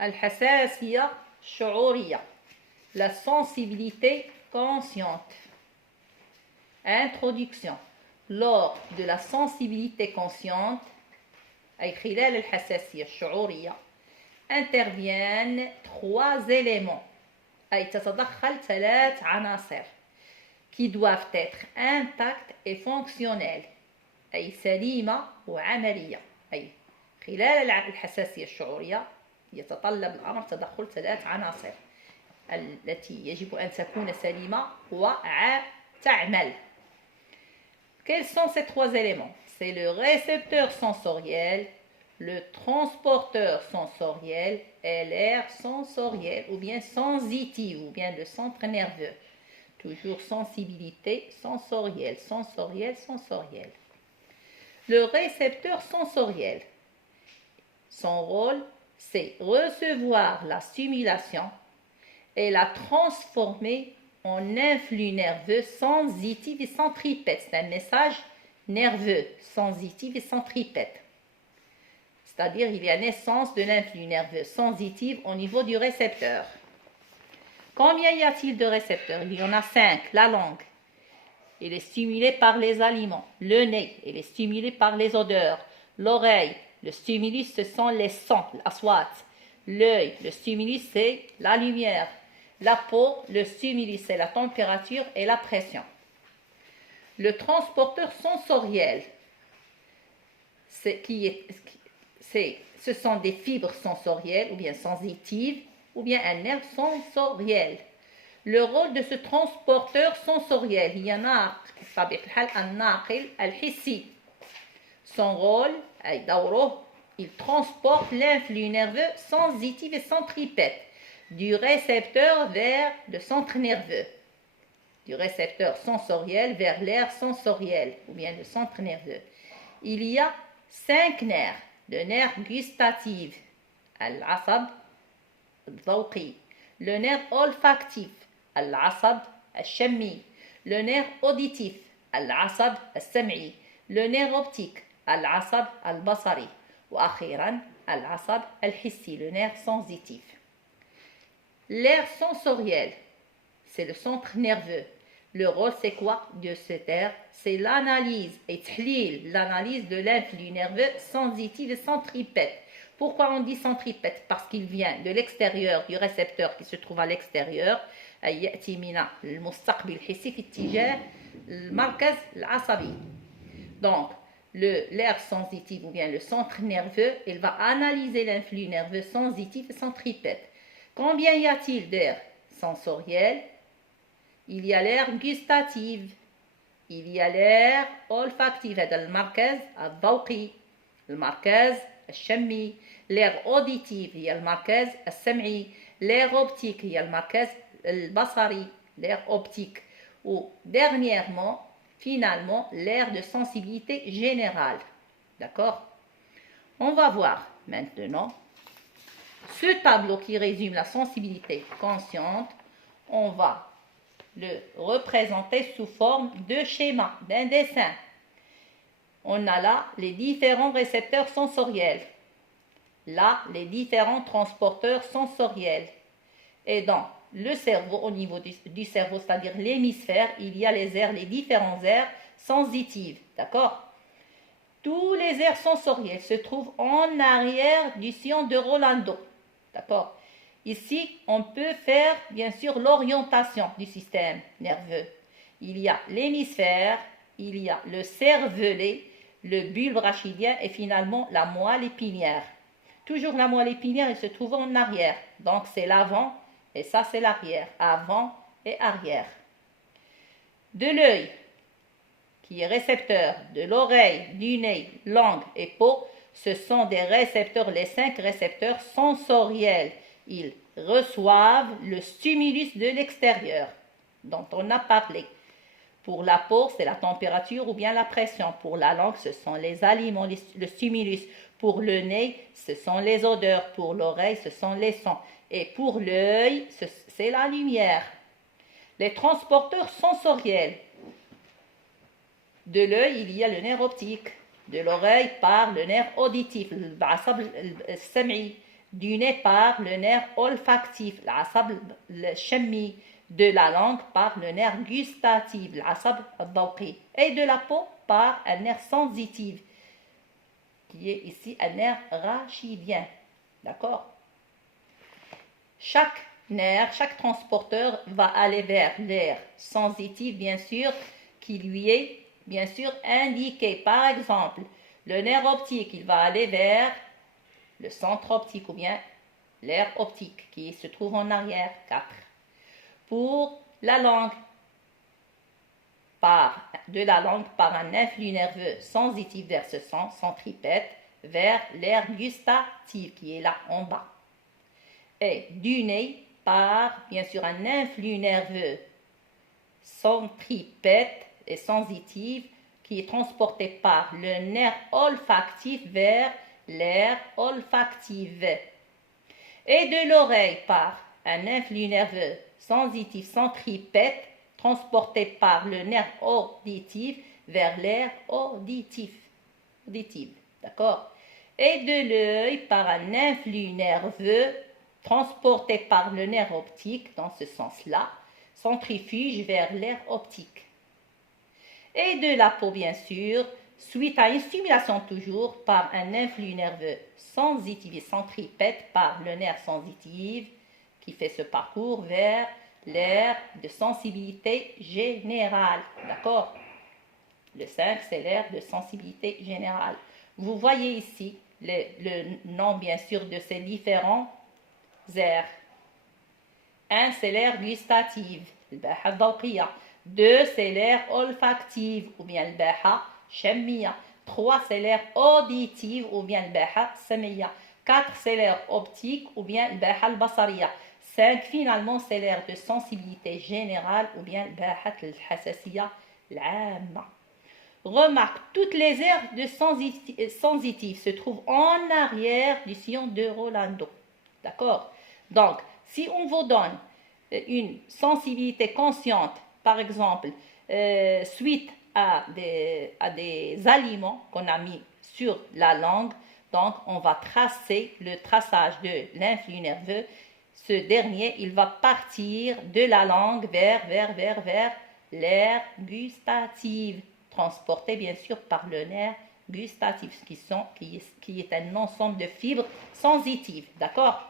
الحساسية الشعورية, la sensibilité consciente. Introduction. Lors de la sensibilité consciente, أي خلال الحساسية الشعورية, interviennent trois éléments, أي تتدخل ثلاث عناصر, qui doivent être intacts et fonctionnels, أي سليمة وعملية. أي خلال الحساسية الشعورية يتطلب الأمر تدخل ثلاث عناصر التي يجب أن تكون سليمة وتعمل. Quels sont ces trois éléments? C'est le récepteur sensoriel, le transporteur sensoriel et l'aire sensorielle ou bien sensitive ou bien le centre nerveux. Toujours sensibilité sensorielle, sensorielle, sensorielle. Le récepteur sensoriel, son rôle, c'est recevoir la stimulation et la transformer en influx nerveux sensitif et centripète. C'est un message nerveux, sensitif et centripète. C'est-à-dire il y a naissance de l'influx nerveux sensitif au niveau du récepteur. Combien y a-t-il de récepteurs? Il y en a 5. La langue, il est stimulé par les aliments. Le nez, il est stimulé par les odeurs. L'oreille, le stimulus, ce sont les sons, l'aswat. L'œil, le stimulus, c'est la lumière. La peau, le stimulus, c'est la température et la pression. Le transporteur sensoriel, ce sont des fibres sensorielles ou bien sensitives ou bien un nerf sensoriel. Le rôle de ce transporteur sensoriel, il y en a son rôle, il transporte l'influx nerveux sensitif et centripète du récepteur vers le centre nerveux, du récepteur sensoriel vers l'aire sensorielle ou bien le centre nerveux. Il y a 5 nerfs. Le nerf gustatif, al-asab al-dhawqi. Le nerf olfactif, al-asab al-shammi. Le nerf auditif, al-asab al-sam'i. Le nerf optique, al-asab al-basari. Ou akhiran, al-asab al-hissi, le nerf sensitif. L'aire sensorielle, c'est le centre nerveux. Le rôle, c'est quoi de cette aire? C'est l'analyse et l'analyse de l'influx nerveux sensitif et centripète. Pourquoi on dit centripète? Parce qu'il vient de l'extérieur, du récepteur qui se trouve à l'extérieur. Donc, l'aire sensitive ou bien le centre nerveux, il va analyser l'influx nerveux sensitif et centripète. Combien y a-t-il d'air sensoriel? Il y a l'air gustative, il y a l'air olfactive, هذا المركز الذوقي, المركز الشمي. L'air auditive هي المركز السمعي. L'air optique هي المركز البصري, l'air optique. Ou dernièrement, finalement, l'air de sensibilité générale. D'accord? On va voir maintenant ce tableau qui résume la sensibilité consciente. On va le représenter sous forme de schéma, d'un dessin. On a là les différents récepteurs sensoriels, là les différents transporteurs sensoriels. Et dans le cerveau, au niveau du cerveau, c'est-à-dire l'hémisphère, il y a les différents aires sensitives. D'accord? Tous les aires sensorielles se trouvent en arrière du sillon de Rolando. D'accord? Ici, on peut faire, bien sûr, l'orientation du système nerveux. Il y a l'hémisphère, il y a le cervelet, le bulbe rachidien et finalement la moelle épinière. Toujours la moelle épinière, elle se trouve en arrière. Donc, c'est l'avant et ça, c'est l'arrière. Avant et arrière. De l'œil, qui est récepteur, de l'oreille, du nez, langue et peau, ce sont des récepteurs, les 5 récepteurs sensoriels. Ils reçoivent le stimulus de l'extérieur dont on a parlé. Pour la peau, c'est la température ou bien la pression. Pour la langue, ce sont les aliments, le stimulus. Pour le nez, ce sont les odeurs. Pour l'oreille, ce sont les sons. Et pour l'œil, c'est la lumière. Les transporteurs sensoriels. De l'œil, il y a le nerf optique. De l'oreille par le nerf auditif, le du nez par le nerf olfactif, العصب الشمي, de la langue par le nerf gustatif, العصب الذوقي, et de la peau par un nerf sensitif, qui est ici un nerf rachidien. D'accord? Chaque nerf, chaque transporteur va aller vers l'air sensitif, bien sûr, qui lui est, bien sûr, indiqué. Par exemple, le nerf optique, il va aller vers le centre optique ou bien l'air optique qui se trouve en arrière, 4. Pour la langue, de la langue par un influx nerveux sensitif vers ce sens, centripète, vers l'air gustatif qui est là en bas. Et du nez par, bien sûr, un influx nerveux centripète et sensitif qui est transporté par le nerf olfactif vers l'air olfactif. Et de l'oreille par un influx nerveux sensitif centripète transporté par le nerf auditif vers l'air auditif. D'accord? Et de l'œil par un influx nerveux transporté par le nerf optique, dans ce sens-là, centrifuge vers l'air optique. Et de la peau, bien sûr, suite à une stimulation toujours par un influx nerveux sensitif et centripète par le nerf sensitif qui fait ce parcours vers l'aire de sensibilité générale. D'accord? Le 5, c'est l'aire de sensibilité générale. Vous voyez ici le nom, bien sûr, de ces différents aires. 1, c'est l'aire gustative, الباحة الذوقية. 2, c'est l'aire olfactive, ou bien الباحة شمية. 3, c'est l'aire auditive, ou bien الباحة سمعية. 4, c'est l'aire optique, ou bien الباحة البصرية. 5, finalement, c'est l'aire de sensibilité générale, ou bien الباحة الحساسية العامة. Remarque, toutes les aires de sensitif se trouvent en arrière du sillon de Rolando. D'accord? Donc, si on vous donne une sensibilité consciente, par exemple, suite à des aliments qu'on a mis sur la langue, donc on va tracer le traçage de l'influx nerveux. Ce dernier, il va partir de la langue vers l'aire gustative, transporté bien sûr par le nerf gustatif, qui est un ensemble de fibres sensitives. D'accord?